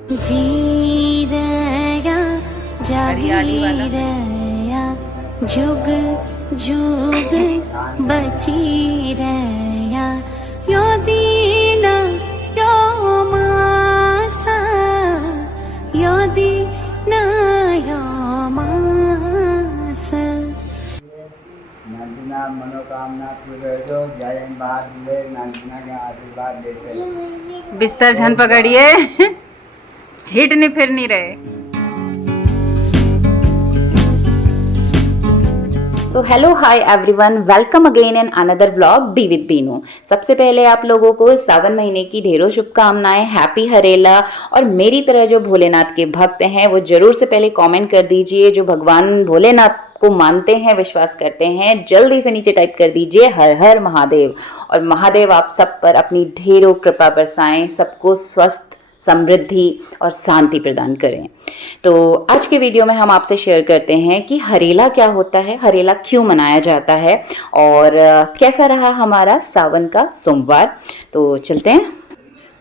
जी रया जागी रया जुग जुग बची रया यो दीन यो मासा यो दीन यो मास। नंदना मनोकामना पूरे हो, जय बहादुर नंदना का आशीर्वाद देते हैं। बिस्तर झन पकड़िए, झीट नहीं फिर नहीं रहे। So hello hi everyone, welcome again in another vlog be with Binu. सबसे पहले आप लोगों को सावन महीने की ढेरों शुभकामनाएं, हैप्पी हरेला। और मेरी तरह जो भोलेनाथ के भक्त हैं वो जरूर से पहले कमेंट कर दीजिए। जो भगवान भोलेनाथ को मानते हैं, विश्वास करते हैं, जल्दी से नीचे टाइप कर दीजिए हर हर महादेव। और महादेव आप सब पर अपनी ढेरों कृपा बरसाएं, सबको स्वस्थ, समृद्धि और शांति प्रदान करें। तो आज के वीडियो में हम आपसे शेयर करते हैं कि हरेला क्या होता है, हरेला क्यों मनाया जाता है और कैसा रहा हमारा सावन का सोमवार। तो चलते हैं।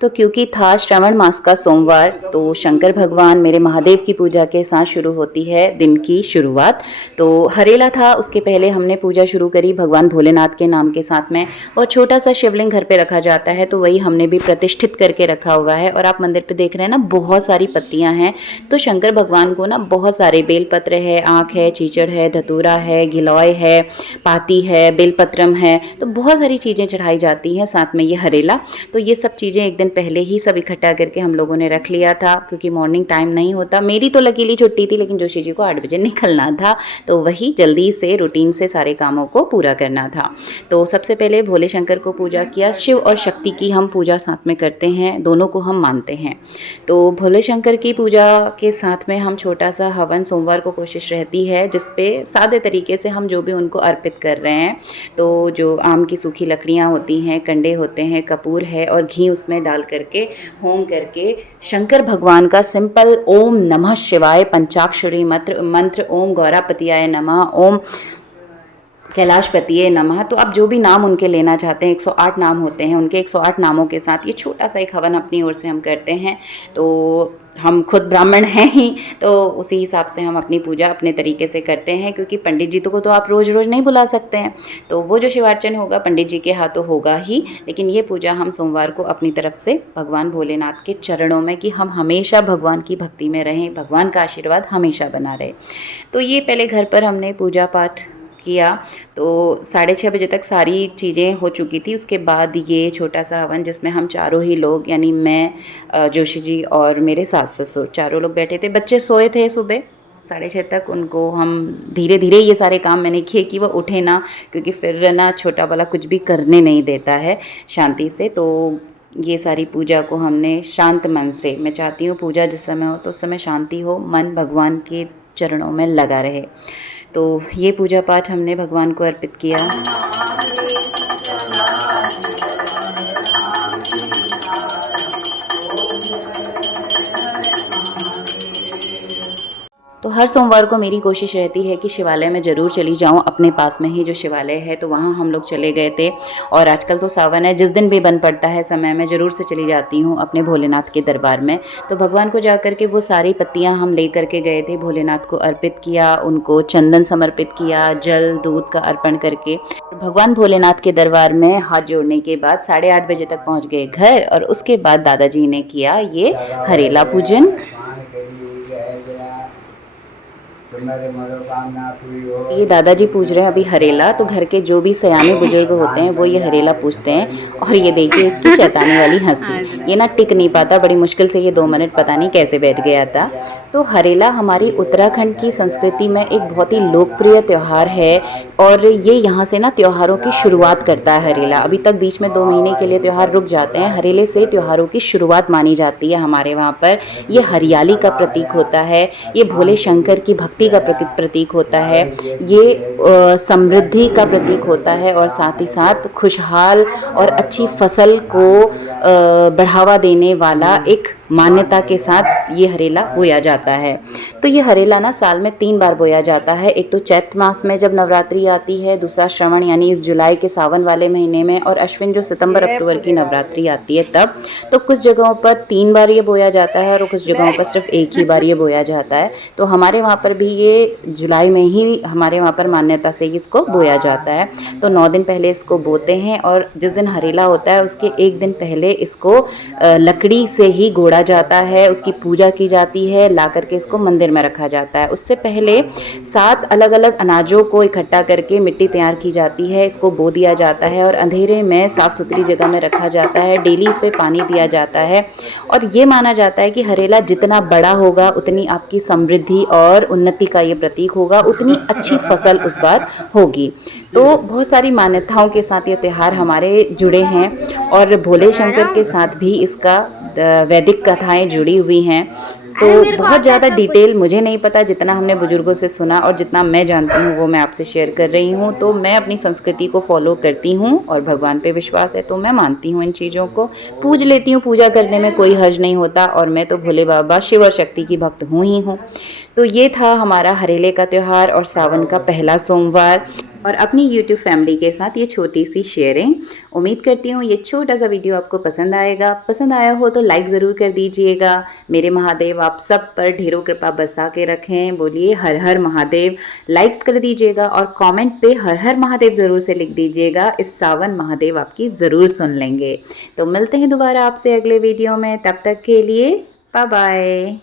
तो क्योंकि था श्रावण मास का सोमवार, तो शंकर भगवान मेरे महादेव की पूजा के साथ शुरू होती है दिन की शुरुआत। तो हरेला था, उसके पहले हमने पूजा शुरू करी भगवान भोलेनाथ के नाम के साथ में। और छोटा सा शिवलिंग घर पे रखा जाता है, तो वही हमने भी प्रतिष्ठित करके रखा हुआ है। और आप मंदिर पे देख रहे हैं ना, बहुत सारी पत्तियां हैं। तो शंकर भगवान को ना बहुत सारे बेलपत्र है, आँख है, चीचड़ है, धतूरा है, गिलॉय है, पाती है, बेलपत्रम है, तो बहुत सारी चीज़ें चढ़ाई जाती हैं। साथ में ये हरेला, तो ये सब चीज़ें एक दिन पहले ही सब इकट्ठा करके हम लोगों ने रख लिया था, क्योंकि मॉर्निंग टाइम नहीं होता। मेरी तो लकीली छुट्टी थी, लेकिन जोशी जी को 8 बजे निकलना था, तो वही जल्दी से रूटीन से सारे कामों को पूरा करना था। तो सबसे पहले भोले शंकर को पूजा किया। शिव और शक्ति की हम पूजा साथ में करते हैं, दोनों को हम मानते हैं। तो भोले शंकर की पूजा के साथ में हम छोटा सा हवन सोमवार को कोशिश रहती है, जिसपे सादे तरीके से हम जो भी उनको अर्पित कर रहे हैं, तो जो आम की सूखी लकड़ियाँ होती हैं, कंडे होते हैं, कपूर है और घी उसमें डाल करके होम करके शंकर भगवान का सिंपल ओम नमः शिवाय पंचाक्षरी मंत्र ओम गौरापतियाय नमः, ओम कैलाशपतिये नमः। तो आप जो भी नाम उनके लेना चाहते हैं, 108 नाम होते हैं, उनके 108 नामों के साथ ये छोटा सा एक हवन अपनी ओर से हम करते हैं। तो हम खुद ब्राह्मण हैं ही, तो उसी हिसाब से हम अपनी पूजा अपने तरीके से करते हैं, क्योंकि पंडित जी को तो आप रोज़ रोज़ नहीं बुला सकते हैं। तो वो जो शिवार्चन होगा पंडित जी के हाथों होगा ही, लेकिन ये पूजा हम सोमवार को अपनी तरफ से भगवान भोलेनाथ के चरणों में, कि हम हमेशा भगवान की भक्ति में रहें, भगवान का आशीर्वाद हमेशा बना रहे। तो ये पहले घर पर हमने पूजा पाठ किया, तो 6:30 बजे तक सारी चीज़ें हो चुकी थी। उसके बाद ये छोटा सा हवन, जिसमें हम चारों ही लोग, यानी मैं, जोशी जी और मेरे सास ससुर, चारों लोग बैठे थे। बच्चे सोए थे सुबह 6:30 तक, उनको हम धीरे धीरे ये सारे काम मैंने किए कि वो उठे ना, क्योंकि फिर ना छोटा वाला कुछ भी करने नहीं देता है शांति से। तो ये सारी पूजा को हमने शांत मन से, मैं चाहती हूँ पूजा जिस समय हो तो उस समय शांति हो, मन भगवान के चरणों में लगा रहे। तो ये पूजा पाठ हमने भगवान को अर्पित किया। तो हर सोमवार को मेरी कोशिश रहती है कि शिवालय में ज़रूर चली जाऊं। अपने पास में ही जो शिवालय है, तो वहाँ हम लोग चले गए थे। और आजकल तो सावन है, जिस दिन भी बन पड़ता है समय, मैं ज़रूर से चली जाती हूँ अपने भोलेनाथ के दरबार में। तो भगवान को जा कर के वो सारी पत्तियाँ हम ले करके गए थे, भोलेनाथ को अर्पित किया, उनको चंदन समर्पित किया, जल दूध का अर्पण करके भगवान भोलेनाथ के दरबार में हाथ जोड़ने के बाद 8:30 बजे तक पहुँच गए घर। और उसके बाद दादाजी ने किया ये हरेला पूजन। ये दादाजी पूज रहे हैं अभी हरेला। तो घर के जो भी सयाने बुजुर्ग होते हैं वो ये हरेला पूजते हैं। और ये देखिए इसकी शैतानी वाली हंसी, ये ना टिक नहीं पाता, बड़ी मुश्किल से ये 2 मिनट पता नहीं कैसे बैठ गया था। तो हरेला हमारी उत्तराखंड की संस्कृति में एक बहुत ही लोकप्रिय त्यौहार है, और ये यहाँ से ना त्योहारों की शुरुआत करता है हरेला। अभी तक बीच में 2 महीने के लिए त्यौहार रुक जाते हैं, हरेले से त्योहारों की शुरुआत मानी जाती है हमारे वहाँ पर। ये हरियाली का प्रतीक होता है, ये भोले शंकर की भक्ति का प्रतीक होता है, ये समृद्धि का प्रतीक होता है, और साथ ही साथ खुशहाल और अच्छी फसल को बढ़ावा देने वाला एक मान्यता के साथ ये हरेला होया जाता है। तो ये हरेला ना साल में 3 बार बोया जाता है। एक तो चैत्र मास में जब नवरात्रि आती है, दूसरा श्रवण यानी इस जुलाई के सावन वाले महीने में, और अश्विन जो सितंबर अक्टूबर की नवरात्रि आती है तब। तो कुछ जगहों पर 3 बार ये बोया जाता है और कुछ जगहों पर सिर्फ एक ही बार ये बोया जाता है। तो हमारे वहाँ पर भी ये जुलाई में ही हमारे वहाँ पर मान्यता से इसको बोया जाता है। तो 9 दिन पहले इसको बोते हैं और जिस दिन हरेला होता है उसके एक दिन पहले इसको लकड़ी से ही गोड़ा जाता है, उसकी पूजा की जाती है, ला करके इसको मंदिर में रखा जाता है। उससे पहले 7 अलग अलग अनाजों को इकट्ठा करके मिट्टी तैयार की जाती है, इसको बो दिया जाता है और अंधेरे में साफ़ सुथरी जगह में रखा जाता है। डेली इस पर पानी दिया जाता है और ये माना जाता है कि हरेला जितना बड़ा होगा उतनी आपकी समृद्धि और उन्नति का ये प्रतीक होगा, उतनी अच्छी फसल उस बार होगी। तो बहुत सारी मान्यताओं के साथ ये त्यौहार हमारे जुड़े हैं और भोले शंकर के साथ भी इसका वैदिक कथाएं जुड़ी हुई हैं। तो बहुत ज़्यादा डिटेल मुझे नहीं पता, जितना हमने बुजुर्गों से सुना और जितना मैं जानती हूँ वो मैं आपसे शेयर कर रही हूँ। तो मैं अपनी संस्कृति को फॉलो करती हूँ और भगवान पे विश्वास है तो मैं मानती हूँ इन चीज़ों को, पूज लेती हूँ। पूजा करने में कोई हर्ज नहीं होता और मैं तो भोले बाबा शिव और शक्ति की भक्त हूँ ही हूँ। तो ये था हमारा हरेले का त्यौहार और सावन का पहला सोमवार और अपनी YouTube फैमिली के साथ ये छोटी सी शेयरिंग। उम्मीद करती हूँ ये छोटा सा वीडियो आपको पसंद आएगा। पसंद आया हो तो लाइक ज़रूर कर दीजिएगा। मेरे महादेव आप सब पर ढेरों कृपा बरसा के रखें। बोलिए हर हर महादेव। लाइक कर दीजिएगा और कमेंट पे हर हर महादेव ज़रूर से लिख दीजिएगा। इस सावन महादेव आपकी ज़रूर सुन लेंगे। तो मिलते हैं दोबारा आपसे अगले वीडियो में, तब तक के लिए बाय बाय।